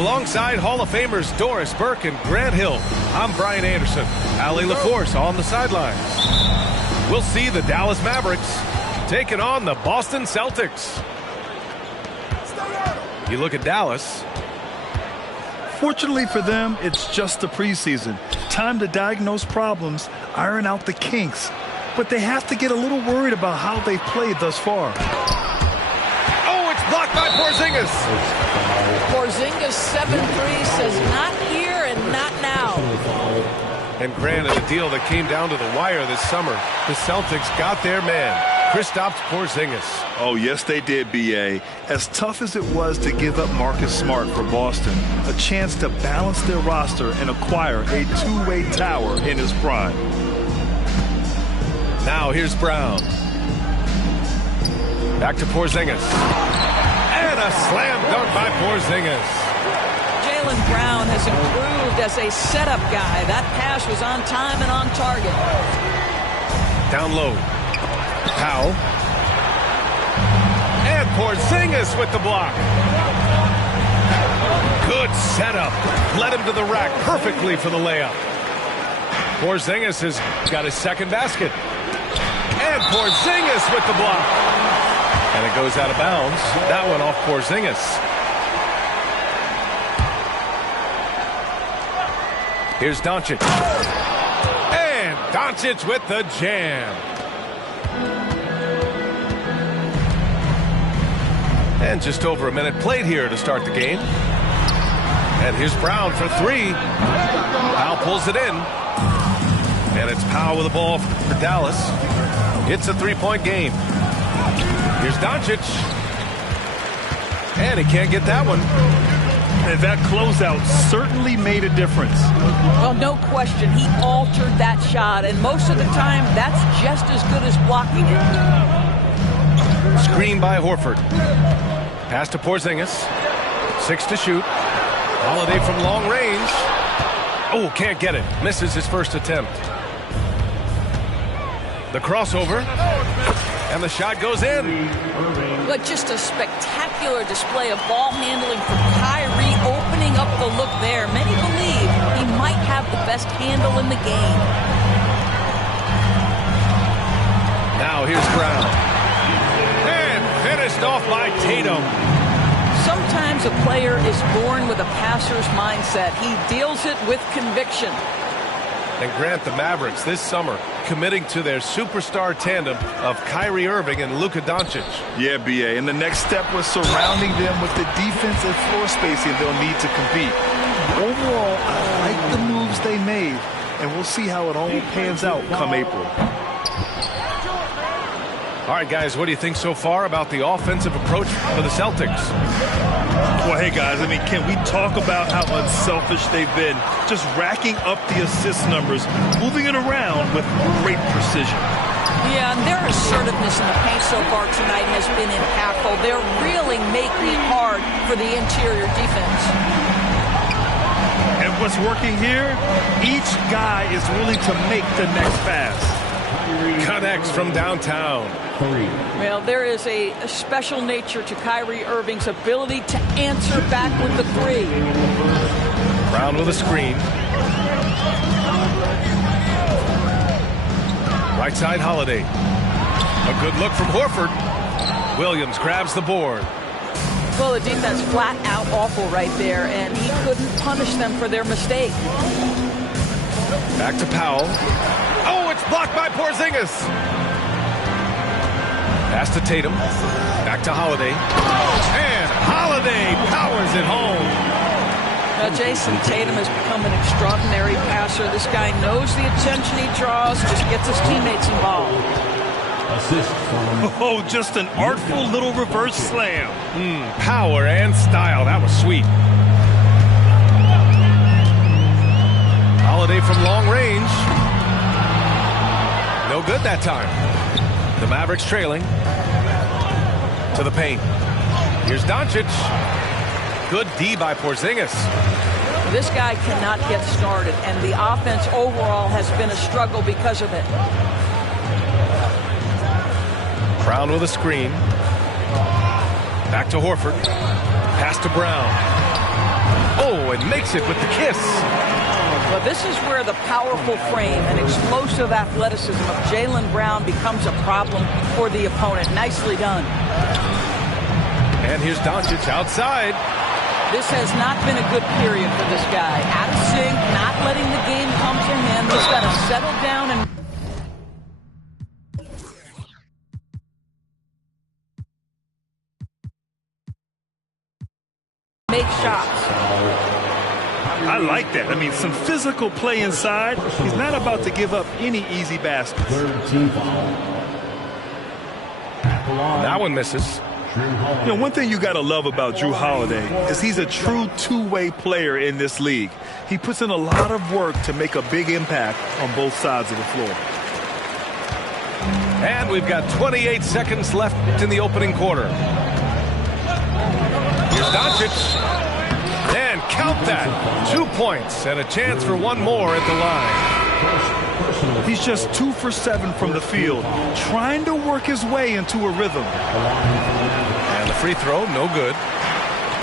Alongside Hall of Famers Doris Burke and Grant Hill, I'm Brian Anderson. Allie LaForce on the sidelines. We'll see the Dallas Mavericks taking on the Boston Celtics. You look at Dallas. Fortunately for them, it's just the preseason. Time to diagnose problems, iron out the kinks. But they have to get a little worried about how they've played thus far. Oh, it's blocked by Porzingis. Porzingis 7-3 says not here and not now. And granted, a deal that came down to the wire this summer. The Celtics got their man, Kristaps Porzingis. Oh, yes, they did, B.A. As tough as it was to give up Marcus Smart for Boston, a chance to balance their roster and acquire a two-way tower in his prime. Now here's Brown. Back to Porzingis. And a slam dunk by Porzingis. Jaylen Brown has improved as a setup guy. That pass was on time and on target. Down low. Powell. And Porzingis with the block. Good setup. Led him to the rack perfectly for the layup. Porzingis has got his second basket. And Porzingis with the block. And it goes out of bounds. That one off Porzingis. Here's Doncic. And Doncic with the jam. And just over a minute played here to start the game. And here's Brown for three. Powell pulls it in. And it's Powell with the ball for Dallas. It's a three-point game. Here's Doncic. And he can't get that one. And that closeout certainly made a difference. Well, no question. He altered that shot, and most of the time, that's just as good as blocking it. Screen by Horford. Pass to Porzingis. 6 to shoot. Holiday from long range. Oh, can't get it. Misses his first attempt. The crossover. And the shot goes in. But just a spectacular display of ball handling from Kyrie, opening up the look there. Many believe he might have the best handle in the game. Now here's Brown. And finished off by Tatum. Sometimes a player is born with a passer's mindset. He deals it with conviction. And Grant, the Mavericks this summer committing to their superstar tandem of Kyrie Irving and Luka Doncic. Yeah, B.A., and the next step was surrounding them with the defense and floor spacing they'll need to compete. Overall, I like the moves they made, and we'll see how it all pans out come April. All right, guys, what do you think so far about the offensive approach for the Celtics? Well, hey, guys, I mean, can we talk about how unselfish they've been? Just racking up the assist numbers, moving it around with great precision. Yeah, and their assertiveness in the paint so far tonight has been impactful. They're really making it hard for the interior defense. And what's working here? Each guy is willing to make the next pass. Connects from downtown. Well, there is a special nature to Kyrie Irving's ability to answer back with the three. Brown with a screen. Right side, Holiday. A good look from Horford. Williams grabs the board. Well, the defense flat out awful right there, and he couldn't punish them for their mistake. Back to Powell. Oh, it's blocked by Porzingis. Pass to Tatum. Back to Holiday. And Holiday powers it home. Now, Jason Tatum has become an extraordinary passer. This guy knows the attention he draws, just gets his teammates involved. Oh, just an artful little reverse slam. Power and style. That was sweet. Holiday from long range. No good that time. The Mavericks trailing to the paint. Here's Doncic. Good D by Porzingis. This guy cannot get started, and the offense overall has been a struggle because of it. Brown with a screen. Back to Horford. Pass to Brown. Oh, and makes it with the kiss. But this is where the powerful frame and explosive athleticism of Jaylen Brown becomes a problem for the opponent. Nicely done. And here's Doncic outside. This has not been a good period for this guy. Out of sync, not letting the game come to him. He's got to settle down and make shots. I like that. I mean, some physical play inside. He's not about to give up any easy baskets. That one misses. You know, one thing you got to love about Jrue Holiday is he's a true two-way player in this league. He puts in a lot of work to make a big impact on both sides of the floor. And we've got 28 seconds left in the opening quarter. Here's Doncic. And count that. 2 points and a chance for one more at the line. He's just 2 for 7 from the field, trying to work his way into a rhythm. And the free throw, no good.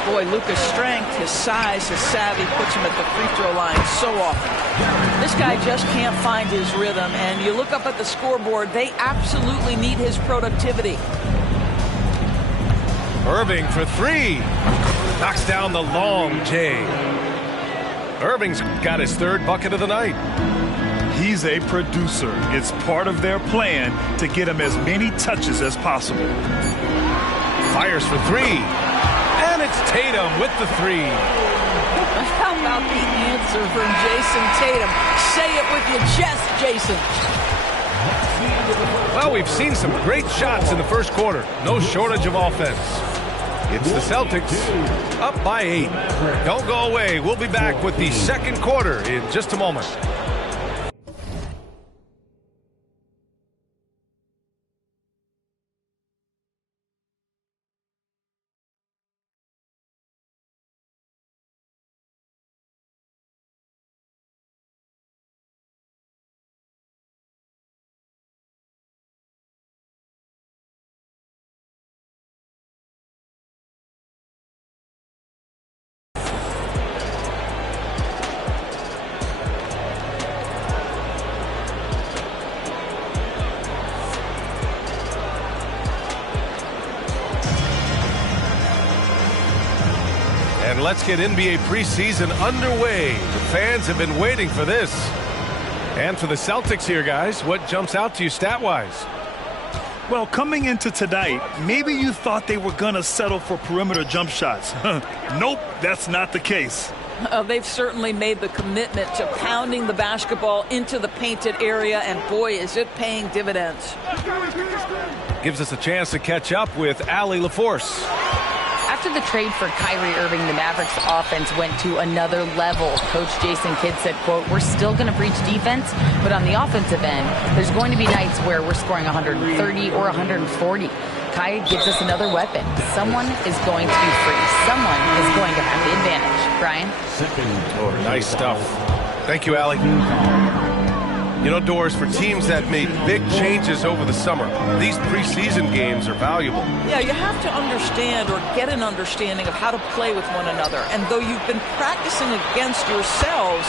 Boy, Luka's strength, his size, his savvy puts him at the free throw line so often. This guy just can't find his rhythm, and you look up at the scoreboard, they absolutely need his productivity. Irving for three. Knocks down the long J. Irving's got his third bucket of the night. He's a producer. It's part of their plan to get him as many touches as possible. Fires for three. And it's Tatum with the three. How about the answer from Jason Tatum? Say it with your chest, Jason. Well, we've seen some great shots in the first quarter. No shortage of offense. It's the Celtics up by 8. Don't go away. We'll be back with the second quarter in just a moment. And let's get NBA preseason underway. The fans have been waiting for this. And for the Celtics here, guys, what jumps out to you stat-wise? Well, coming into tonight, maybe you thought they were going to settle for perimeter jump shots. Nope, that's not the case. They've certainly made the commitment to pounding the basketball into the painted area, and boy, is it paying dividends. Gives us a chance to catch up with Allie LaForce. After the trade for Kyrie Irving, the Mavericks offense went to another level. Coach Jason Kidd said, quote, "We're still going to preach defense, but on the offensive end, there's going to be nights where we're scoring 130 or 140. Kai gives us another weapon. Someone is going to be free. Someone is going to have the advantage." Brian? Oh, nice stuff. Thank you, Allie. You know, Doris, for teams that made big changes over the summer, these preseason games are valuable. Yeah, you have to understand or get an understanding of how to play with one another. And though you've been practicing against yourselves,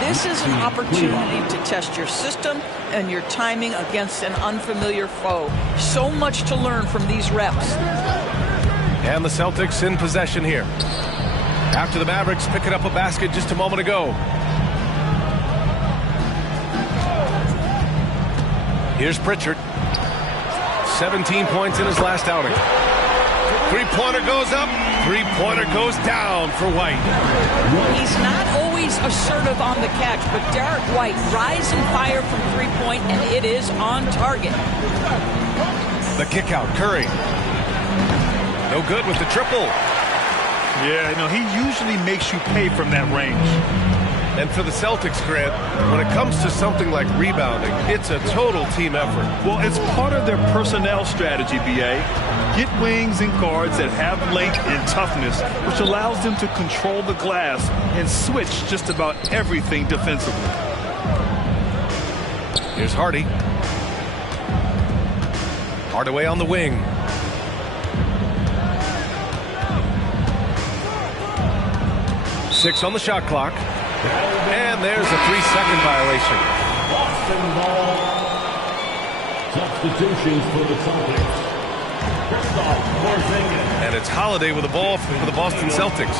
this is an opportunity to test your system and your timing against an unfamiliar foe. So much to learn from these reps. And the Celtics in possession here. After the Mavericks picking up a basket just a moment ago. Here's Pritchard. 17 points in his last outing. Three-pointer goes up. Three-pointer goes down for White. He's not always assertive on the catch, but Derek White rise and fire from three-point, and it is on target. The kick out, Curry. No good with the triple. Yeah, no, he usually makes you pay from that range. And for the Celtics, Grant, when it comes to something like rebounding, it's a total team effort. Well, it's part of their personnel strategy, B.A. Get wings and guards that have length and toughness, which allows them to control the glass and switch just about everything defensively. Here's Hardy. Hardaway on the wing. 2:06 on the shot clock. And there's a 3-second violation. Boston ball. Substitutions for the Celtics. Kristaps Porzingis. And it's Holiday with the ball for the Boston Celtics.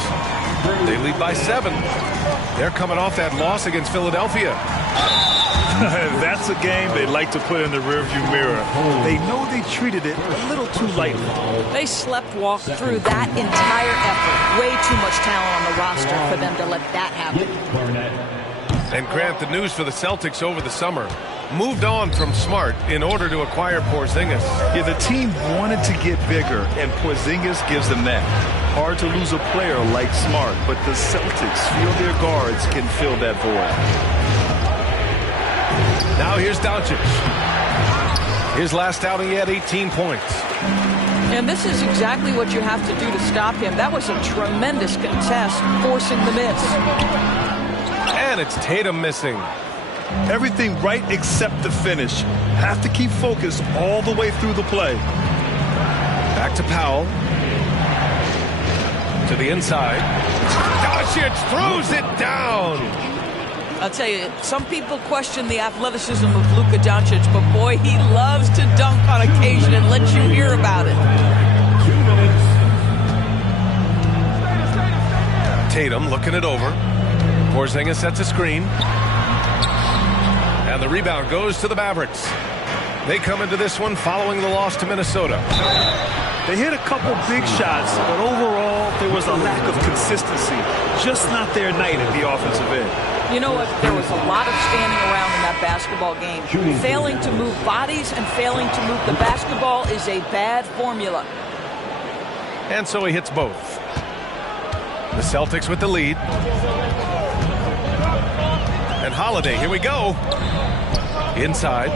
They lead by 7. They're coming off that loss against Philadelphia. That's a game they like to put in the rearview mirror. They know they treated it a little too lightly. They slept-walked through that entire effort. Way too much talent on the roster for them to let that happen. And Grant, the news for the Celtics over the summer, moved on from Smart in order to acquire Porzingis. Yeah, the team wanted to get bigger, and Porzingis gives them that. Hard to lose a player like Smart, but the Celtics feel their guards can fill that void. Now here's Doncic. His last outing, he had 18 points. And this is exactly what you have to do to stop him. That was a tremendous contest, forcing the miss. And it's Tatum missing. Everything right except the finish. Have to keep focused all the way through the play. Back to Powell. To the inside. Doncic throws it down. I'll tell you, some people question the athleticism of Luka Doncic, but boy, he loves to dunk on occasion and let you hear about it. 2 minutes. Tatum looking it over. Porzingis sets a screen. And the rebound goes to the Mavericks. They come into this one following the loss to Minnesota. They hit a couple big shots, but overall, there was a lack of consistency. Just not their night at the offensive end. You know what? There was a lot of standing around in that basketball game. Failing to move bodies and failing to move the basketball is a bad formula. And so he hits both. The Celtics with the lead. And Holiday, here we go. Inside.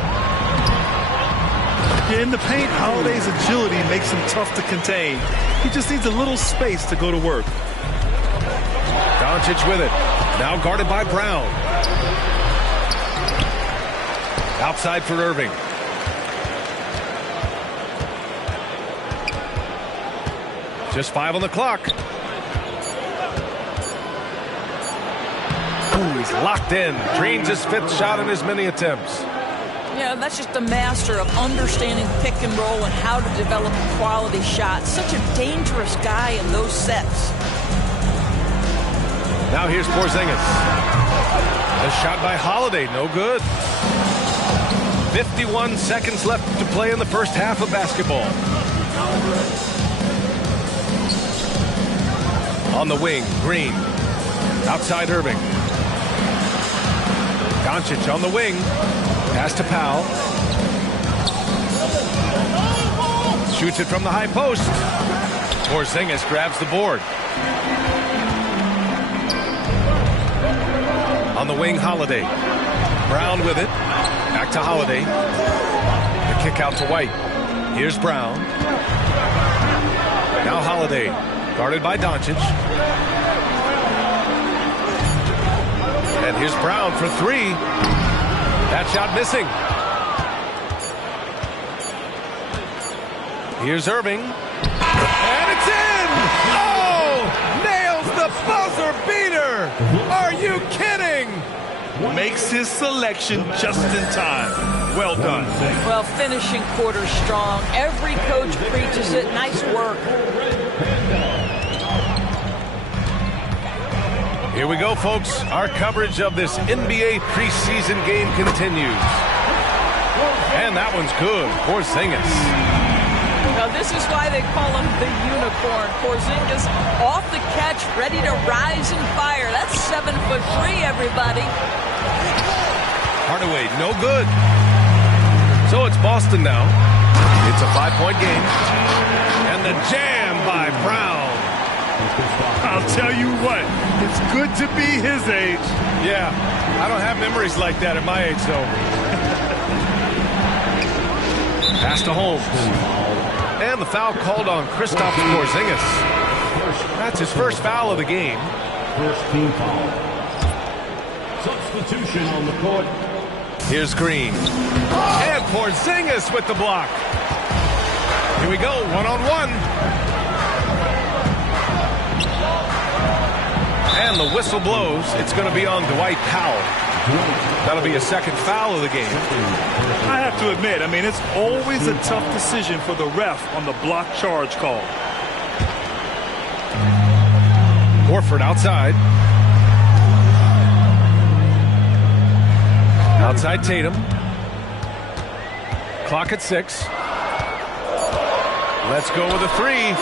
In the paint, Holiday's agility makes him tough to contain. He just needs a little space to go to work. Doncic with it. Now guarded by Brown. Outside for Irving. Just 5 on the clock. Ooh, he's locked in. Drains his 5th shot in his many attempts. Yeah, that's just a master of understanding pick and roll and how to develop quality shots. Such a dangerous guy in those sets. Now here's Porzingis. A shot by Holiday, no good. 51 seconds left to play in the first half of basketball. On the wing, Green. Outside Irving. Doncic on the wing. Pass to Powell. Shoots it from the high post. Porzingis grabs the board. On the wing, Holiday. Brown with it. Back to Holiday. The kick out to White. Here's Brown. Now Holiday. Guarded by Doncic. And here's Brown for 3. That shot missing. Here's Irving. And it's in! Oh! Nails the buzzer beater! Are you kidding? Makes his selection just in time. Well done. Well, finishing quarter strong. Every coach preaches it. Nice work. Here we go, folks. Our coverage of this NBA preseason game continues. And that one's good. Porzingis. Now, this is why they call him the unicorn. Porzingis off the catch, ready to rise and fire. That's 7'3", everybody. Hardaway, no good. So it's Boston now. It's a 5-point game. And the jam by Brown. I'll tell you what, it's good to be his age. Yeah, I don't have memories like that at my age, though. Pass to Holmes. And the foul called on Kristaps Porzingis. That's his first foul of the game. First team foul. Substitution on the court. Here's Green. And Porzingis with the block. Here we go, one-on-one. And the whistle blows, it's going to be on Dwight Powell. That'll be a second foul of the game. I have to admit, I mean, it's always a tough decision for the ref on the block charge call. Horford outside. Outside Tatum. Clock at 6. Let's go with a 3.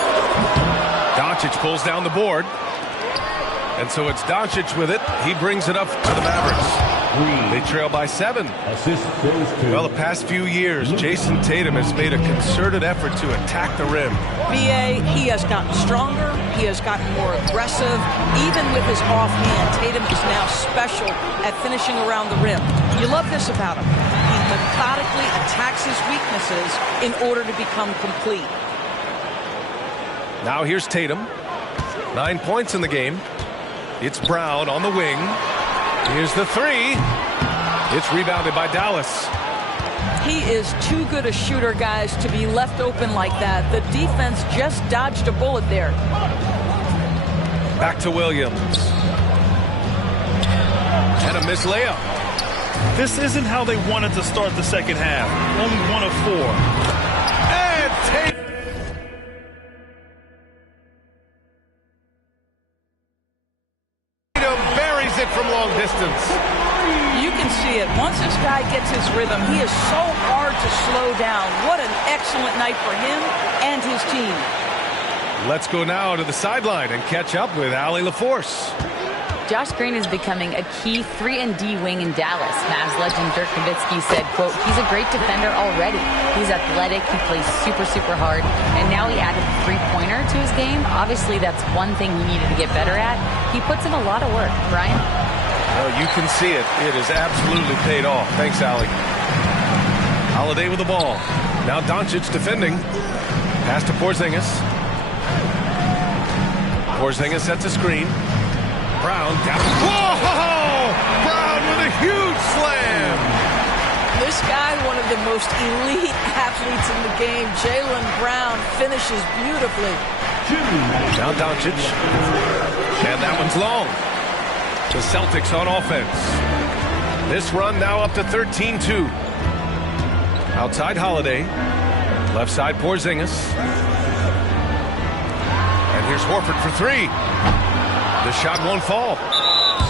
Doncic pulls down the board. And so it's Doncic with it. He brings it up to the Mavericks. They trail by 7. Well, the past few years, Jason Tatum has made a concerted effort to attack the rim. B.A., he has gotten stronger. He has gotten more aggressive. Even with his offhand, Tatum is now special at finishing around the rim. You love this about him. He methodically attacks his weaknesses in order to become complete. Now here's Tatum. 9 points in the game. It's Brown on the wing. Here's the 3. It's rebounded by Dallas. He is too good a shooter, guys, to be left open like that. The defense just dodged a bullet there. Back to Williams. And a missed layup. This isn't how they wanted to start the second half. Only 1 of 4. And Tatum. It from long distance. You can see it. Once this guy gets his rhythm, he is so hard to slow down. What an excellent night for him and his team. Let's go now to the sideline and catch up with Allie LaForce. Josh Green is becoming a key 3-and-D wing in Dallas. Mavs legend Dirk Nowitzki said, quote, he's a great defender already. He's athletic, he plays super, super hard, and now he added a three-pointer to his game. Obviously, that's one thing he needed to get better at. He puts in a lot of work. Brian? Well, you can see it. It has absolutely paid off. Thanks, Allie. Holiday with the ball. Now Doncic defending. Pass to Porzingis. Porzingis sets a screen. Brown down. Whoa! Brown with a huge slam. This guy, one of the most elite athletes in the game, Jaylen Brown, finishes beautifully. Now Doncic. And that one's long. The Celtics on offense. This run now up to 13-2. Outside Holiday. Left side Porzingis. And here's Horford for 3. The shot won't fall.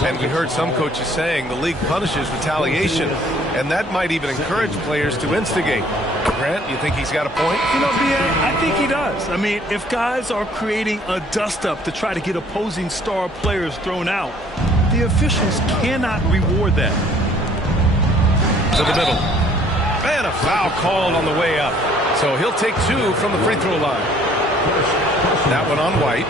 And we heard some coaches saying the league punishes retaliation, and that might even encourage players to instigate. Grant, you think he's got a point? You know, B.A., I think he does. I mean, if guys are creating a dust-up to try to get opposing star players thrown out, the officials cannot reward that. To the middle. And a foul called on the way up. So he'll take 2 from the free throw line. That one on White.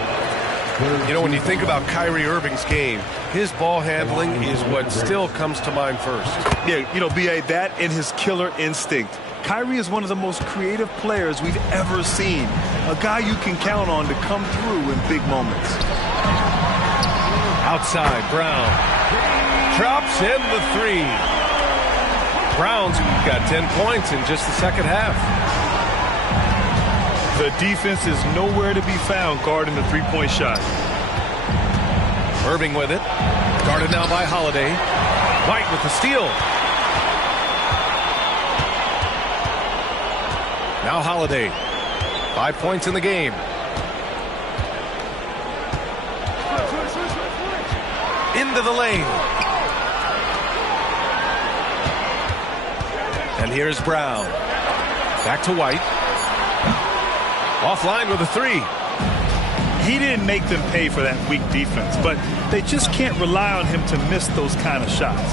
You know, when you think about Kyrie Irving's game, his ball handling is what still comes to mind first. Yeah, you know, B.A., that and his killer instinct. Kyrie is one of the most creative players we've ever seen. A guy you can count on to come through in big moments. Outside, Brown. Drops in the 3. Brown's got 10 points in just the second half. The defense is nowhere to be found guarding the three-point shot. Irving with it. Guarded now by Holiday. White with the steal. Now Holiday. 5 points in the game. Into the lane. And here's Brown. Back to White. Offline with a 3. He didn't make them pay for that weak defense, but they just can't rely on him to miss those kind of shots.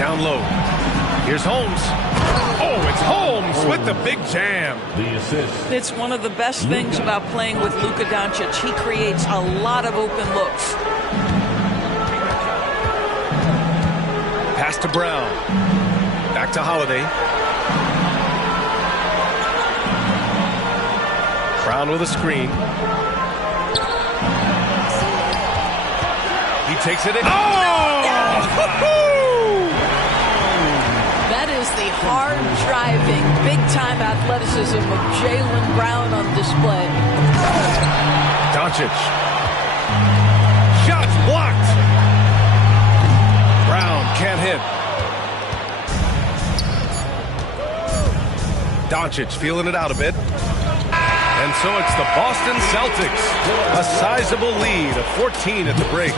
Down low. Here's Holmes. Oh, it's Holmes with the big jam. The assist. It's one of the best things about playing with Luka Doncic. He creates a lot of open looks. Pass to Brown. Back to Holiday. Brown with a screen. He takes it in. Oh! That is the hard-driving, big-time athleticism of Jaylen Brown on display. Doncic. Shot in. Doncic feeling it out a bit. And so it's the Boston Celtics. A sizable lead of 14 at the break.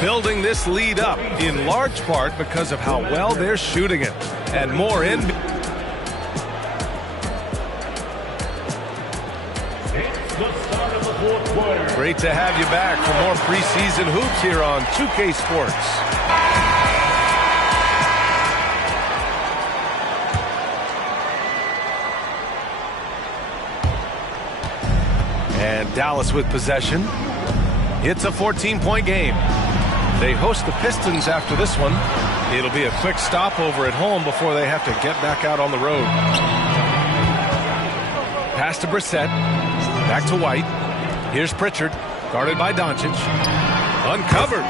Building this lead up in large part because of how well they're shooting it. And more in. Great to have you back for more preseason hoops here on 2K Sports. And Dallas with possession. It's a 14-point game. They host the Pistons after this one. It'll be a quick stopover at home before they have to get back out on the road. Pass to Brissett. Back to White. Here's Pritchard, guarded by Doncic. Uncovered.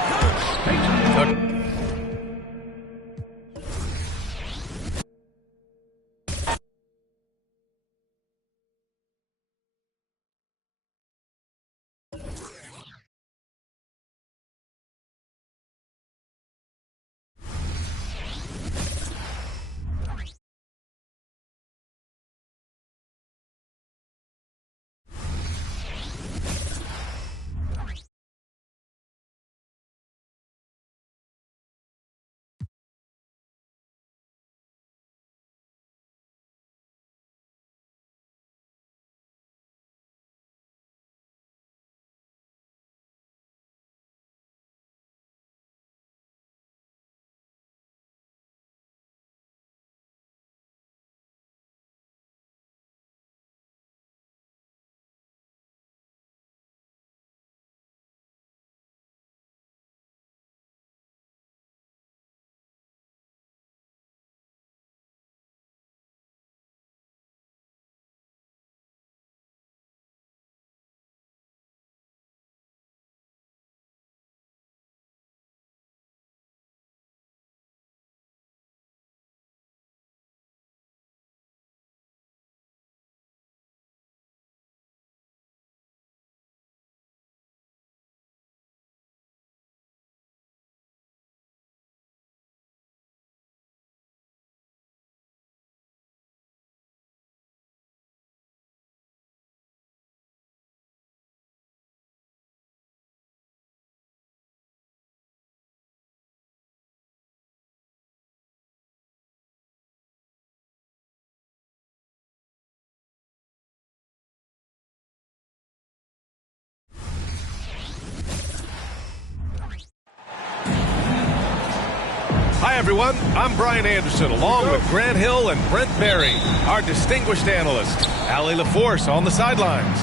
Hi, everyone. I'm Brian Anderson, along with Grant Hill and Brent Barry, our distinguished analyst. Allie LaForce on the sidelines.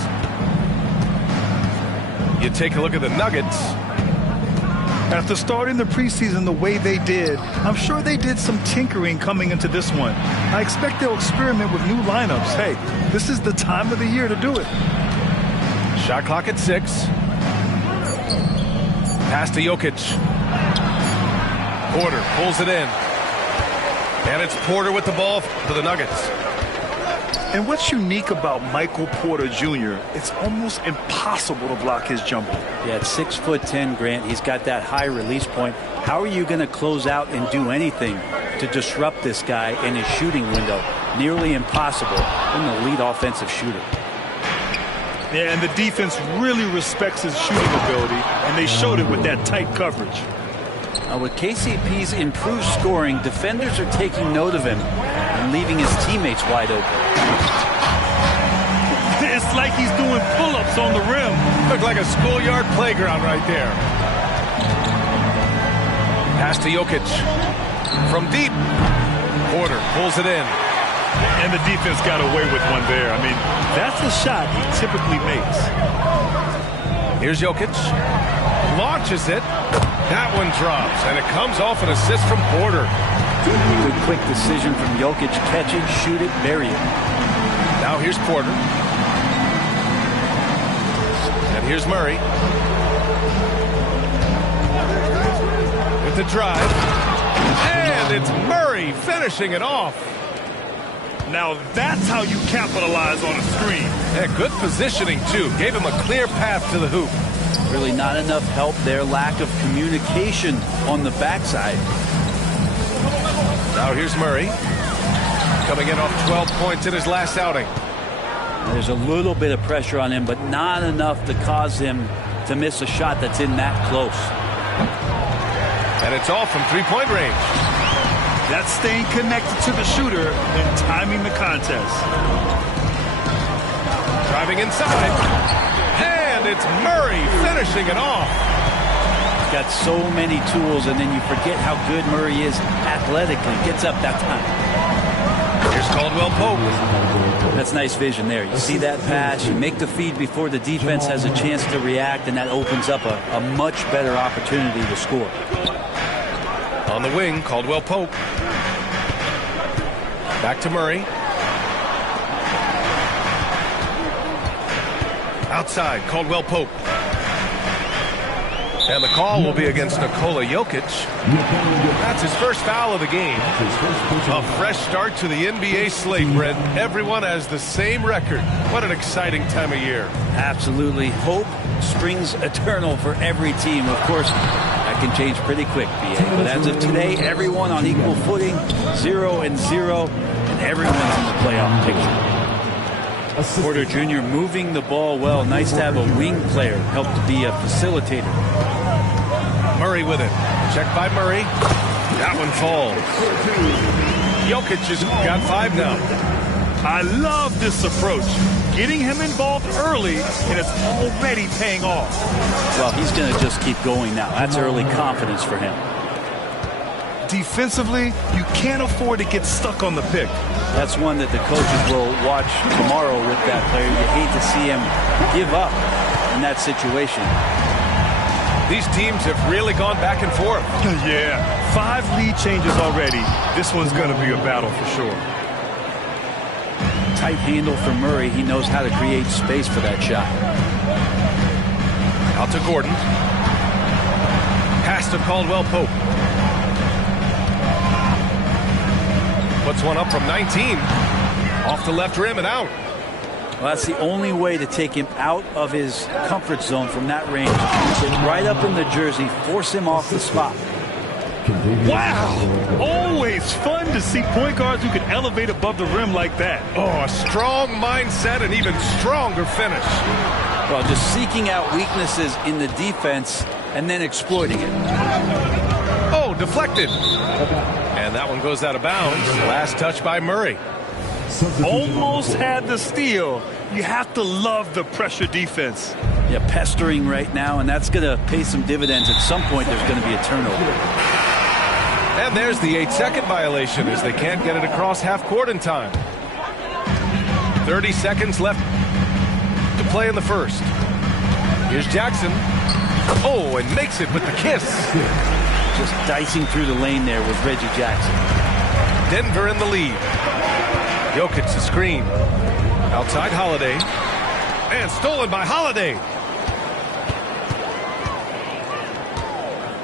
You take a look at the Nuggets. After starting the preseason the way they did, I'm sure they did some tinkering coming into this one. I expect they'll experiment with new lineups. Hey, this is the time of the year to do it. Shot clock at 6. Pass to Jokic. Porter pulls it in. And it's Porter with the ball for the Nuggets. And what's unique about Michael Porter Jr., it's almost impossible to block his jumper. Yeah, at 6'10", Grant, he's got that high release point. How are you going to close out and do anything to disrupt this guy in his shooting window? Nearly impossible in the lead offensive shooter. Yeah, and the defense really respects his shooting ability, and they showed it with that tight coverage. With KCP's improved scoring, defenders are taking note of him and leaving his teammates wide open. It's like he's doing pull-ups on the rim. Looked like a schoolyard playground right there. Pass to Jokic. From deep. Porter pulls it in. And the defense got away with one there. I mean, that's a shot he typically makes. Here's Jokic. Launches it. That one drops, and it comes off an assist from Porter. Good quick decision from Jokic. Catch it, shoot it, bury it. Now here's Porter. And here's Murray. With the drive. And it's Murray finishing it off. Now that's how you capitalize on a screen. Yeah, good positioning, too. Gave him a clear path to the hoop. Really not enough help there. Lack of communication on the backside. Now here's Murray. Coming in off 12 points in his last outing. There's a little bit of pressure on him, but not enough to cause him to miss a shot that's in that close. And it's off from three-point range. That's staying connected to the shooter and timing the contest. Driving inside. And it's Murray finishing it off. He's got so many tools, and then you forget how good Murray is athletically. Gets up that time. Here's Caldwell Pope. That's nice vision there. You see that pass, you make the feed before the defense has a chance to react, and that opens up a much better opportunity to score. On the wing, Caldwell Pope. Back to Murray. Outside, Caldwell Pope. And the call will be against Nikola Jokic. That's his first foul of the game. A fresh start to the NBA slate, Brent. Everyone has the same record. What an exciting time of year. Absolutely. Hope springs eternal for every team. Of course, that can change pretty quick, BA. But as of today, everyone on equal footing, 0-0, and everyone's in the playoff picture. Porter Jr. moving the ball well. Nice to have a wing player help to be a facilitator. Murray with it. Checked by Murray. That one falls. Jokic has got 5 now. I love this approach. Getting him involved early, and it's already paying off. Well, he's going to just keep going now. That's early confidence for him. Defensively, you can't afford to get stuck on the pick. That's one that the coaches will watch tomorrow with that player. You hate to see him give up in that situation. These teams have really gone back and forth. Yeah, 5 lead changes already. This one's going to be a battle for sure. Tight handle for Murray. He knows how to create space for that shot. Out to Gordon. Pass to Caldwell Pope. Puts one up from 19. Off the left rim and out. Well, that's the only way to take him out of his comfort zone from that range. Get right up in the jersey, force him off the spot. Wow! Always fun to see point guards who can elevate above the rim like that. Oh, a strong mindset and even stronger finish. Well, just seeking out weaknesses in the defense and then exploiting it. Oh, deflected. And that one goes out of bounds. Last touch by Murray. Almost had the steal. You have to love the pressure defense. Yeah, pestering right now, and that's going to pay some dividends. At some point, there's going to be a turnover. And there's the 8-second violation as they can't get it across half court in time. 30 seconds left to play in the first. Here's Jackson. Oh, and makes it with the kiss. Just dicing through the lane there with Reggie Jackson. Denver in the lead. Jokic the screen. Outside Holiday. And stolen by Holiday.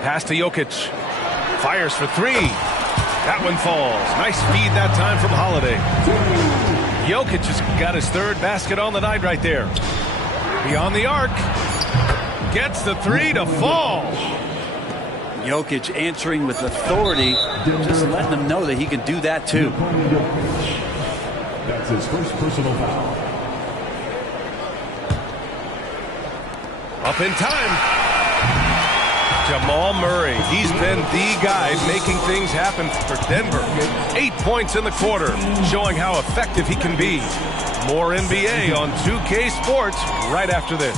Pass to Jokic. Fires for 3. That one falls. Nice feed that time from Holiday. Jokic has got his 3rd basket on the night right there. Beyond the arc. Gets the 3 to fall. Jokic answering with authority, just letting them know that he can do that too. That's his first personal foul. Up in time. Jamal Murray. He's been the guy making things happen for Denver. 8 points in the quarter, showing how effective he can be. More NBA on 2K Sports right after this.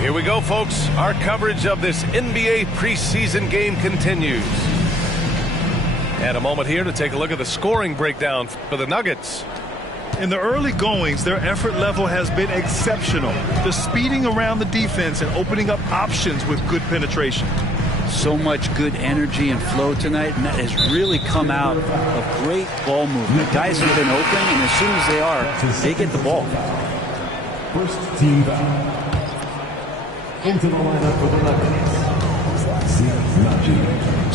Here we go, folks. Our coverage of this NBA preseason game continues. And a moment here to take a look at the scoring breakdown for the Nuggets. In the early goings, their effort level has been exceptional. The speeding around the defense and opening up options with good penetration. So much good energy and flow tonight, and that has really come out of great ball movement. Guys have been open, and as soon as they are, they get the ball. First team foul. Into the lineup for the Nuggets.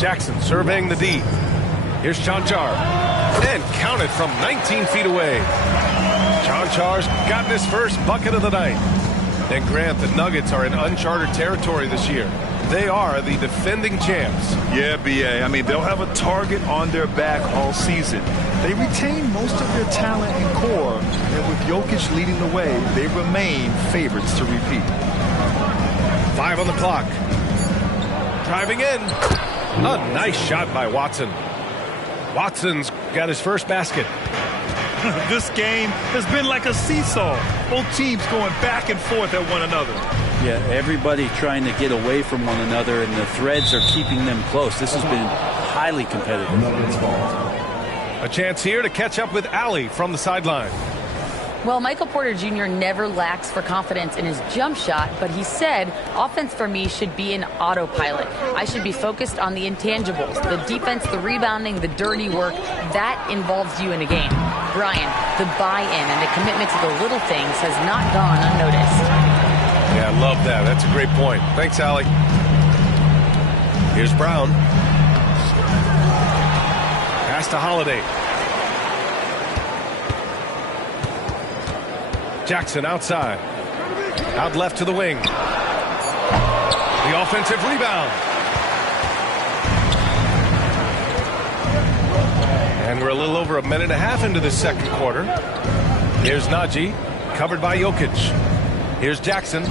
Jackson surveying the D. Here's Chanchar. And counted from 19 feet away. John Char's gotten his first bucket of the night. And Grant, the Nuggets are in uncharted territory this year. They are the defending champs. Yeah, B.A. I mean, they'll have a target on their back all season. They retain most of their talent and core, and with Jokic leading the way, they remain favorites to repeat. 5 on the clock. Driving in. A nice shot by Watson. Watson's got his first basket. This game has been like a seesaw. Both teams going back and forth at one another. Yeah, everybody trying to get away from one another, and the threads are keeping them close. This has been highly competitive. A chance here to catch up with Allie from the sideline. Well, Michael Porter Jr. never lacks for confidence in his jump shot, but he said, offense for me should be an autopilot. I should be focused on the intangibles, the defense, the rebounding, the dirty work. That involves you in a game. Brian, the buy-in and the commitment to the little things has not gone unnoticed. Yeah, I love that. That's a great point. Thanks, Allie. Here's Brown. Pass to Holiday. Jackson outside. Out left to the wing. The offensive rebound. And we're a little over a minute and a half into the second quarter. Here's Najee, covered by Jokic. Here's Jackson.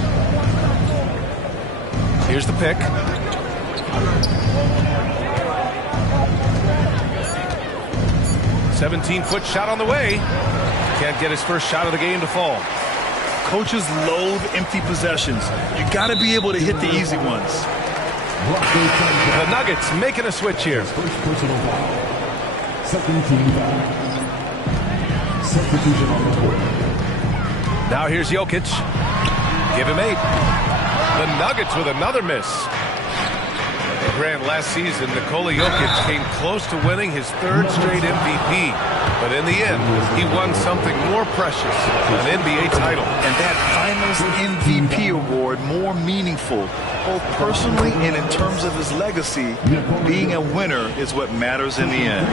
Here's the pick. "17-foot shot on the way." Can't get his first shot of the game to fall. Coaches loathe empty possessions. You got to be able to hit the easy ones. The Nuggets making a switch here. First personal foul. Second team foul. Substitution on the court. Now here's Jokic. Give him 8. The Nuggets with another miss. Grant, last season, Nikola Jokic came close to winning his 3rd straight MVP. But in the end, he won something more precious, an NBA title. And that Finals MVP award more meaningful, both personally and in terms of his legacy. Being a winner is what matters in the end.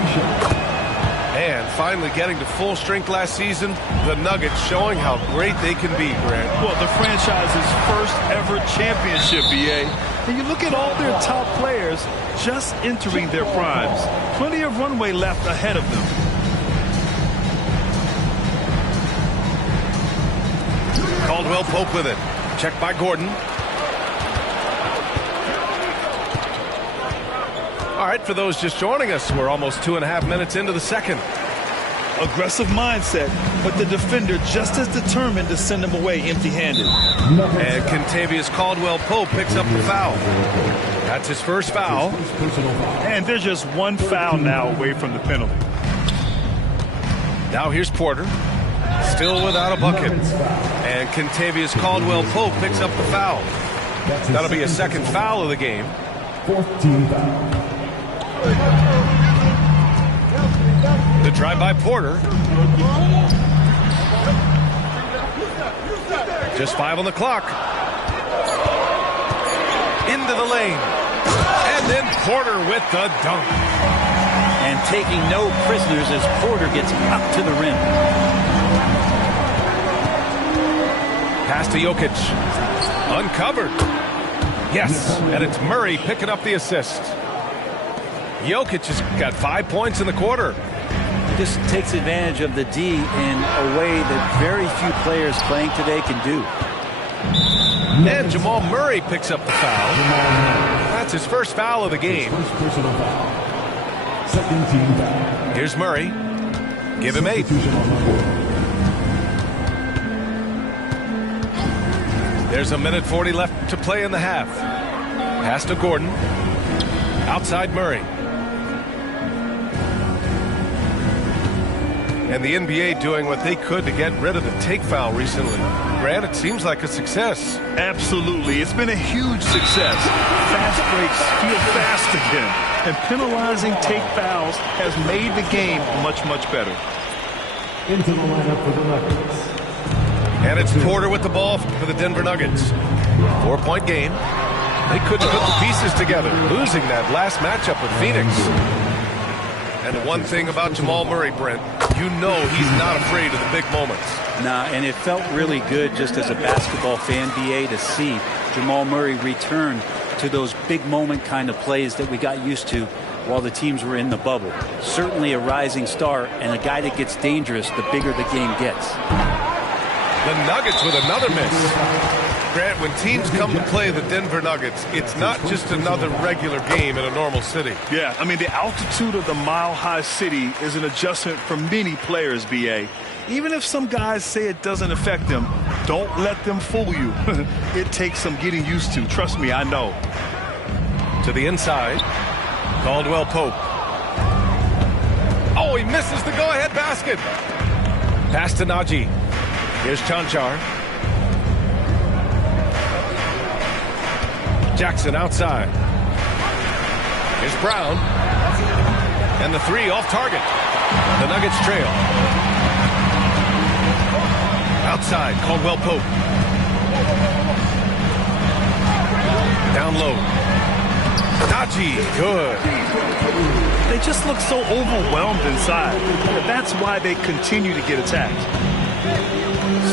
And finally getting to full strength last season, the Nuggets showing how great they can be, Grant. Well, the franchise's first ever championship, B.A. And you look at all their top players just entering their primes. Plenty of runway left ahead of them. Caldwell Pope with it. Checked by Gordon. All right, for those just joining us, we're almost 2.5 minutes into the second. Aggressive mindset, but the defender just as determined to send him away empty-handed. And Kentavious Caldwell-Pope picks up the foul. That's his first foul. And they're just one foul now away from the penalty. Now here's Porter. Still without a bucket. And Kentavious Caldwell-Pope picks up the foul. That'll be a second foul of the game. 4th team foul. The drive by Porter. Just 5 on the clock. Into the lane. And then Porter with the dunk. And taking no prisoners as Porter gets up to the rim. Pass to Jokic. Uncovered. Yes, and it's Murray picking up the assist. Jokic has got 5 points in the quarter. Just takes advantage of the D in a way that very few players playing today can do. And Jamal Murray picks up the foul. That's his first foul of the game. First personal foul. Second team foul. Here's Murray. Give him 8. Substitution on the court. There's a minute 40 left to play in the half. Pass to Gordon. Outside Murray. And the NBA doing what they could to get rid of the take foul recently. Grant, it seems like a success. Absolutely. It's been a huge success. Fast breaks feel fast again. And penalizing take fouls has made the game much, much better. Into the lineup for the Nuggets. And it's Porter with the ball for the Denver Nuggets. 4-point game. They couldn't put the pieces together, losing that last matchup with Phoenix. And the one thing about Jamal Murray, Brent, you know he's not afraid of the big moments. Nah, and it felt really good just as a basketball fan, BA, to see Jamal Murray return to those big moment kind of plays that we got used to while the teams were in the bubble. Certainly a rising star and a guy that gets dangerous the bigger the game gets. The Nuggets with another miss. Grant, when teams come to play the Denver Nuggets, it's not just another regular game in a normal city. Yeah, I mean, the altitude of the mile-high city is an adjustment for many players, BA. Even if some guys say it doesn't affect them, don't let them fool you. It takes some getting used to. Trust me, I know. To the inside, Caldwell Pope. Oh, he misses the go-ahead basket. Pass to Najee. Here's Chanchar. Jackson outside. Here's Brown. And the three off target. The Nuggets trail. Outside, Caldwell Pope. Down low. Najee, good. They just look so overwhelmed inside. That's why they continue to get attacked.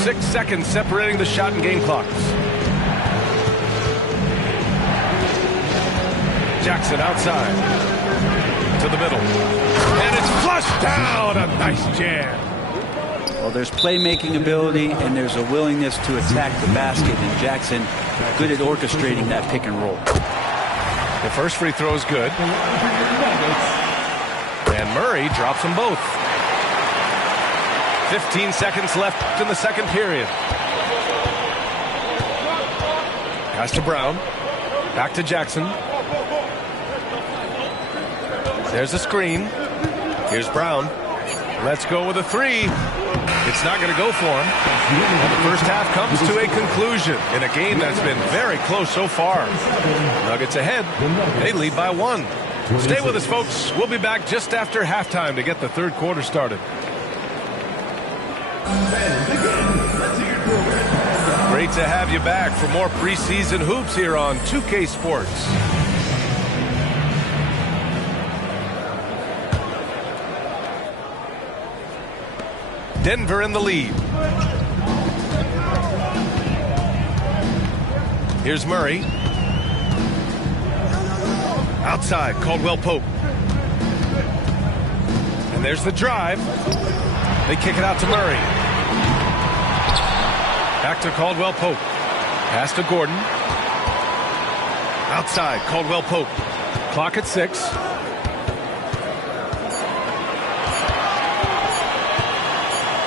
6 seconds separating the shot and game clocks. Jackson outside. To the middle. And it's flushed down. A nice jam. Well, there's playmaking ability and there's a willingness to attack the basket, and Jackson good at orchestrating that pick and roll. The first free throw is good. And Murray drops them both. 15 seconds left in the second period. Pass to Brown. Back to Jackson. There's a screen. Here's Brown. Let's go with a three. It's not going to go for him. And the first half comes to a conclusion in a game that's been very close so far. Nuggets ahead. They lead by 1. Stay with us, folks. We'll be back just after halftime to get the third quarter started. Great to have you back for more preseason hoops here on 2K Sports. Denver in the lead. Here's Murray. Outside, Caldwell Pope. And there's the drive. They kick it out to Murray. Back to Caldwell Pope. Pass to Gordon. Outside, Caldwell Pope. Clock at 6.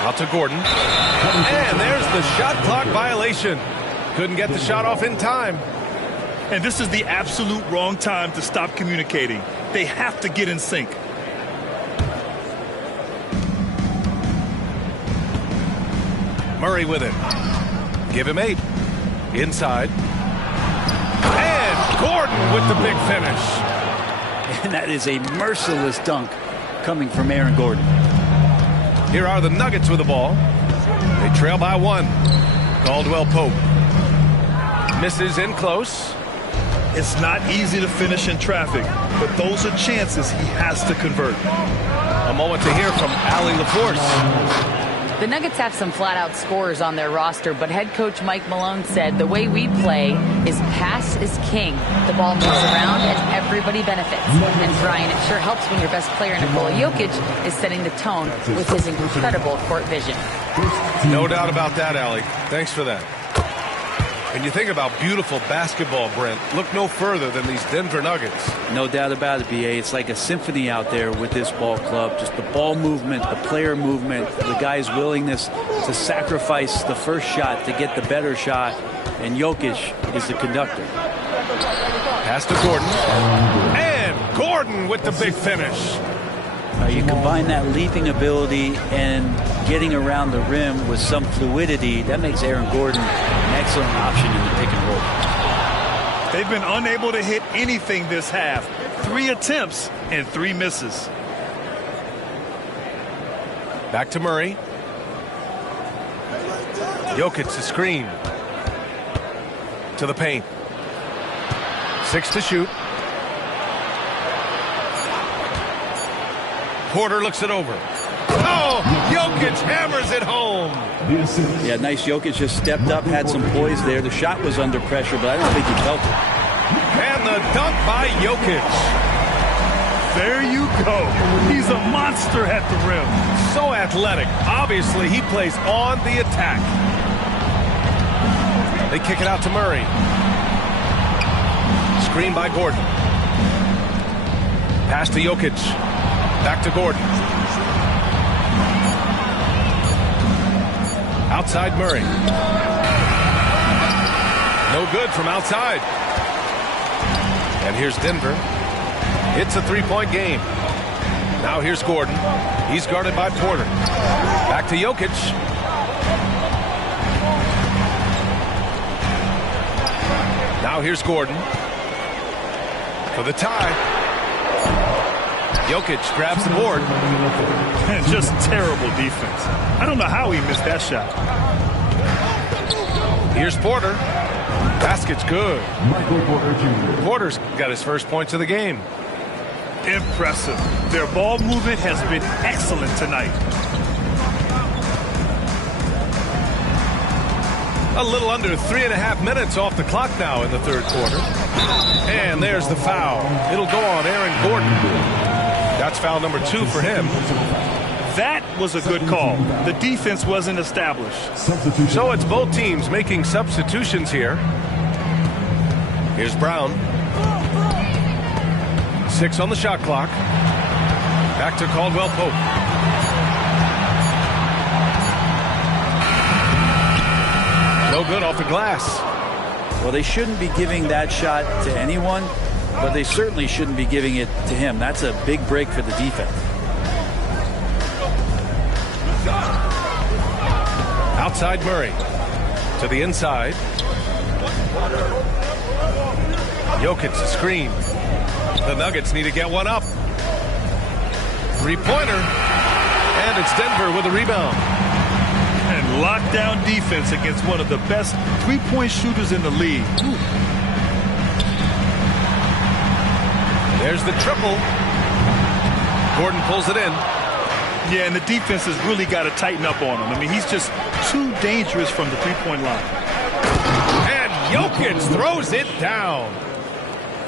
Out to Gordon. And there's the shot clock violation. Couldn't get the shot off in time. And this is the absolute wrong time to stop communicating. They have to get in sync. Murray with it. Give him 8. Inside. And Gordon with the big finish. And that is a merciless dunk coming from Aaron Gordon. Here are the Nuggets with the ball. They trail by 1. Caldwell Pope. Misses in close. It's not easy to finish in traffic, but those are chances he has to convert. A moment to hear from Allie LaForce. The Nuggets have some flat-out scorers on their roster, but head coach Mike Malone said the way we play is pass is king. The ball moves around and everybody benefits. And Brian, it sure helps when your best player, Nikola Jokic, is setting the tone with his incredible court vision. No doubt about that, Allie. Thanks for that. When you think about beautiful basketball, Brent, look no further than these Denver Nuggets. No doubt about it, BA. It's like a symphony out there with this ball club. Just the ball movement, the player movement, the guy's willingness to sacrifice the first shot to get the better shot. And Jokic is the conductor. Pass to Gordon. And Gordon with the big finish. You combine that leaping ability and getting around the rim with some fluidity, that makes Aaron Gordon an excellent option in the pick and roll. They've been unable to hit anything this half. 3 attempts and 3 misses. Back to Murray. Jokic to screen. To the paint. 6 to shoot. Porter looks it over. Oh, Jokic hammers it home. Yeah, nice. Jokic just stepped up, had some poise there. The shot was under pressure, but I don't think he felt it. And the dunk by Jokic. There you go. He's a monster at the rim. So athletic. Obviously, he plays on the attack. They kick it out to Murray. Screen by Gordon. Pass to Jokic. Back to Gordon. Outside Murray. No good from outside. And here's Denver. It's a three-point game. Now here's Gordon. He's guarded by Porter. Back to Jokic. Now here's Gordon for the tie. Jokic grabs the board. And just terrible defense. I don't know how he missed that shot. Here's Porter. Basket's good. Michael Porter Jr. Porter's got his first points of the game. Impressive. Their ball movement has been excellent tonight. A little under 3.5 minutes off the clock now in the third quarter. And there's the foul. It'll go on Aaron Gordon. That's foul number 2 for him. That was a good call. The defense wasn't established. So it's both teams making substitutions here. Here's Brown. 6 on the shot clock. Back to Caldwell Pope. No good off the glass. Well, they shouldn't be giving that shot to anyone, but they certainly shouldn't be giving it to him. That's a big break for the defense. Outside Murray. To the inside. Jokic the screen. The Nuggets need to get one up. Three-pointer. And it's Denver with a rebound. And lockdown defense against one of the best three-point shooters in the league. There's the triple. Gordon pulls it in. Yeah, and the defense has really got to tighten up on him. I mean, he's just too dangerous from the three-point line. And Jokic throws it down.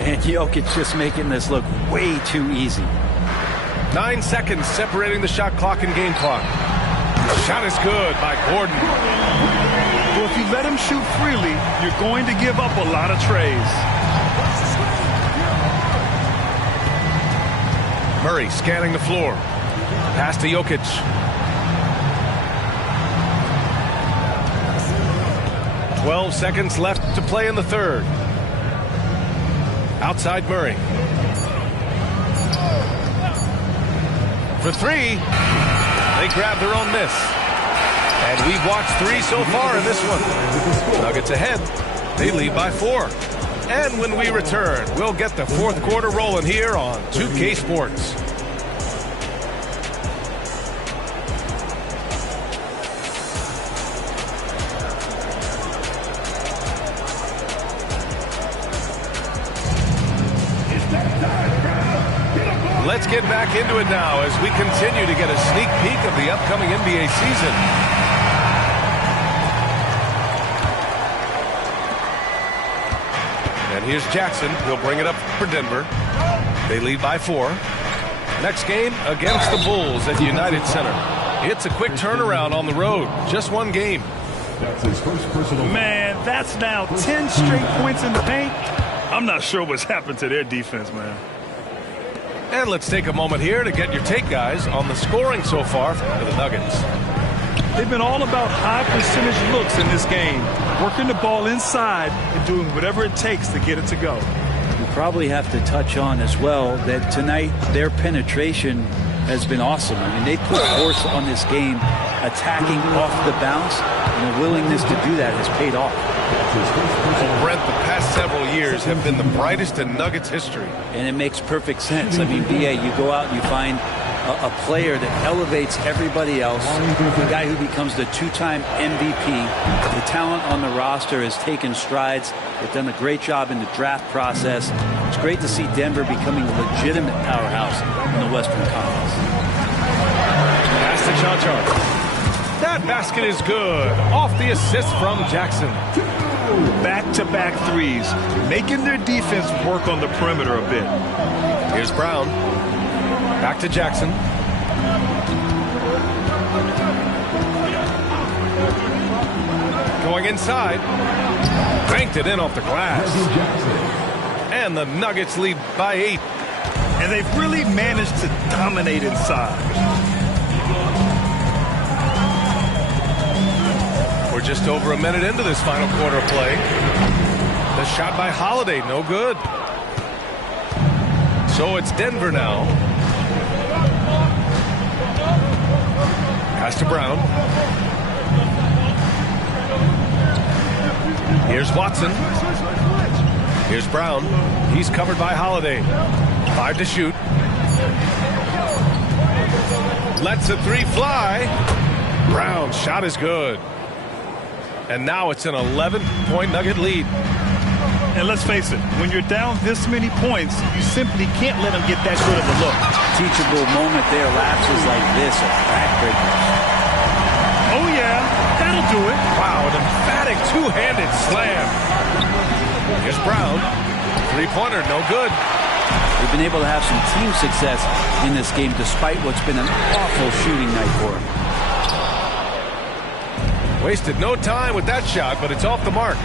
And Jokic just making this look way too easy. 9 seconds separating the shot clock and game clock. Shot is good by Gordon. Well, if you let him shoot freely, you're going to give up a lot of trays. Murray scanning the floor. Pass to Jokic. "12 seconds left to play in the third. Outside Murray. For 3. They grab their own miss. And we've watched 3 so far in this one. Nuggets ahead. They lead by 4. And when we return, we'll get the fourth quarter rolling here on 2K Sports. Let's get back into it now as we continue to get a sneak peek of the upcoming NBA season. And here's Jackson. He'll bring it up for Denver. They lead by 4. Next game against the Bulls at United Center. It's a quick turnaround on the road. Just one game. That's his first personal. Man, that's now 10 straight points in the paint. I'm not sure what's happened to their defense, man. And let's take a moment here to get your take, guys, on the scoring so far for the Nuggets. They've been all about high percentage looks in this game, working the ball inside and doing whatever it takes to get it to go. You probably have to touch on as well that tonight their penetration has been awesome. I mean, they put force on this game, attacking off the bounce, and the willingness to do that has paid off. Well, Brent, the past several years have been the brightest in Nuggets history. And it makes perfect sense. I mean, BA, you go out and you find a player that elevates everybody else, a guy who becomes the 2-time MVP. The talent on the roster has taken strides. They've done a great job in the draft process. It's great to see Denver becoming a legitimate powerhouse in the Western Conference. Pass to Chanchar. That basket is good. Off the assist from Jackson. Back-to-back threes, making their defense work on the perimeter a bit. Here's Brown. Back to Jackson. Going inside. Banked it in off the glass. And the Nuggets lead by 8. And they've really managed to dominate inside. We're just over a minute into this final quarter play. The shot by Holiday, no good. So it's Denver now. Pass to Brown. Here's Watson. Here's Brown. He's covered by Holiday. 5 to shoot. Lets the 3 fly. Brown's shot is good. And now it's an 11-point Nugget lead. And let's face it, when you're down this many points, you simply can't let them get that good of a look. Teachable moment there. Lapses like this are backbreakers. Oh, yeah, that'll do it. Wow, an emphatic two-handed slam. Here's Brown. Three-pointer, no good. They've been able to have some team success in this game despite what's been an awful shooting night for them. Wasted no time with that shot, but it's off the mark.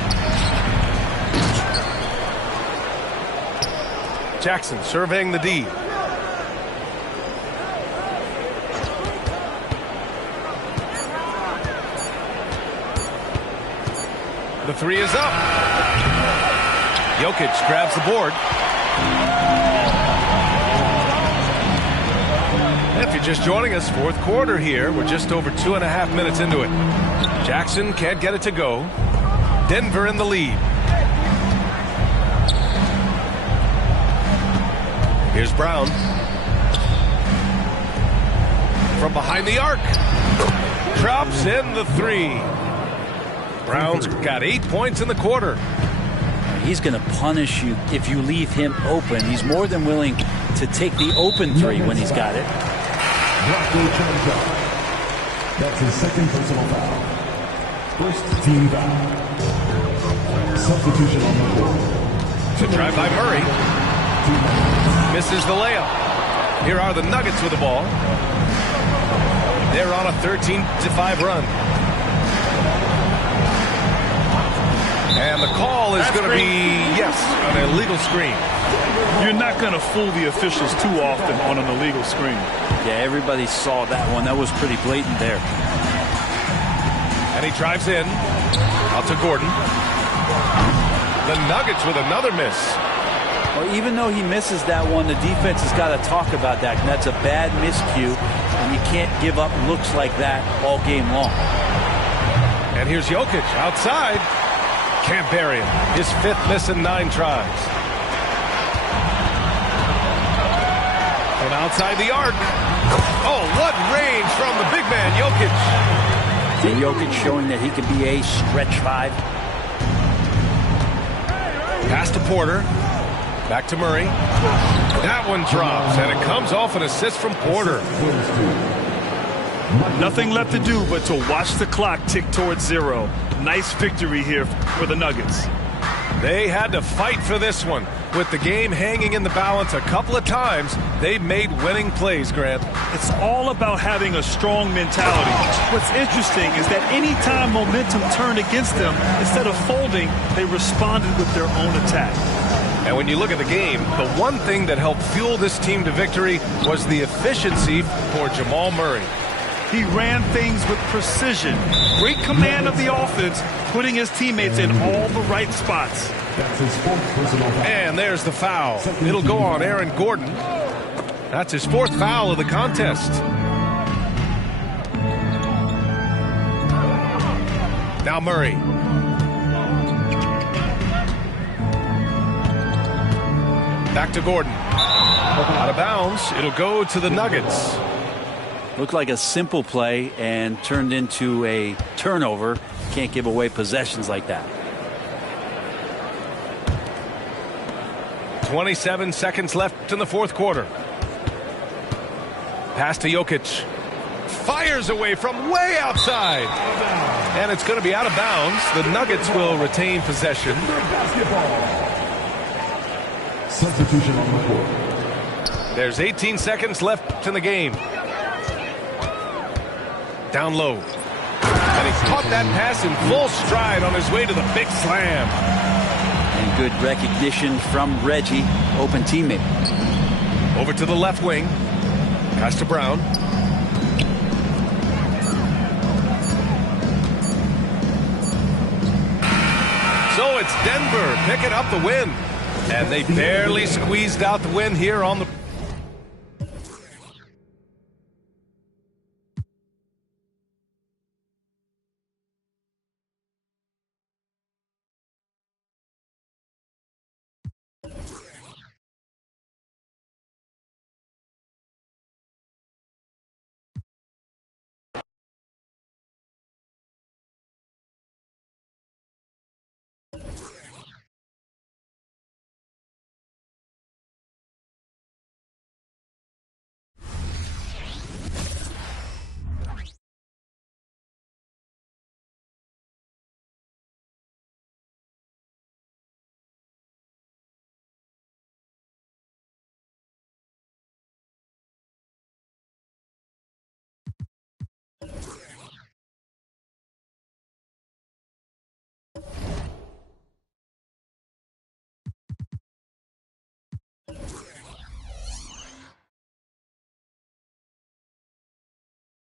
Jackson surveying the D. The 3 is up. Jokic grabs the board. If you're just joining us, fourth quarter here. We're just over 2.5 minutes into it. Jackson can't get it to go. Denver in the lead. Here's Brown. From behind the arc. Drops in the 3. Brown's got 8 points in the quarter. He's going to punish you if you leave him open. He's more than willing to take the open 3 when he's got it. That's his second personal foul. First team foul. Substitution on the board. To drive by Murray. Misses the layup. Here are the Nuggets with the ball. They're on a 13-5 run. And the call is going to be, yes, an illegal screen. You're not going to fool the officials too often on an illegal screen. Yeah, everybody saw that one. That was pretty blatant there. And he drives in. Out to Gordon. The Nuggets with another miss. Well, even though he misses that one, the defense has got to talk about that. And that's a bad miscue. And you can't give up looks like that all game long. And here's Jokic outside. Can't bury him. His 5th miss in 9 tries. From outside the arc. Oh, what range from the big man, Jokic. And Jokic showing that he can be a stretch 5. Pass to Porter. Back to Murray. That one drops, and it comes off an assist from Porter. Nothing left to do but to watch the clock tick towards 0. Nice victory here for the Nuggets. They had to fight for this one. With the game hanging in the balance a couple of times, they made winning plays, Grant. It's all about having a strong mentality. What's interesting is that anytime momentum turned against them, instead of folding, they responded with their own attack. And when you look at the game, the one thing that helped fuel this team to victory was the efficiency for Jamal Murray. He ran things with precision. Great command of the offense, putting his teammates in all the right spots. That's his 4th personal foul. And there's the foul. It'll go on Aaron Gordon. That's his 4th foul of the contest. Now Murray. Back to Gordon. Out of bounds. It'll go to the Nuggets. Looked like a simple play and turned into a turnover. Can't give away possessions like that. 27 seconds left in the 4th quarter. Pass to Jokic. fires away from way outside. And it's going to be out of bounds. The Nuggets will retain possession. Substitution on the court. There's 18 seconds left in the game. Down low. And he caught that pass in full stride on his way to the big slam. And good recognition from Reggie, open teammate. Over to the left wing. Pass to Brown. So it's Denver picking up the win. And they barely squeezed out the win here on the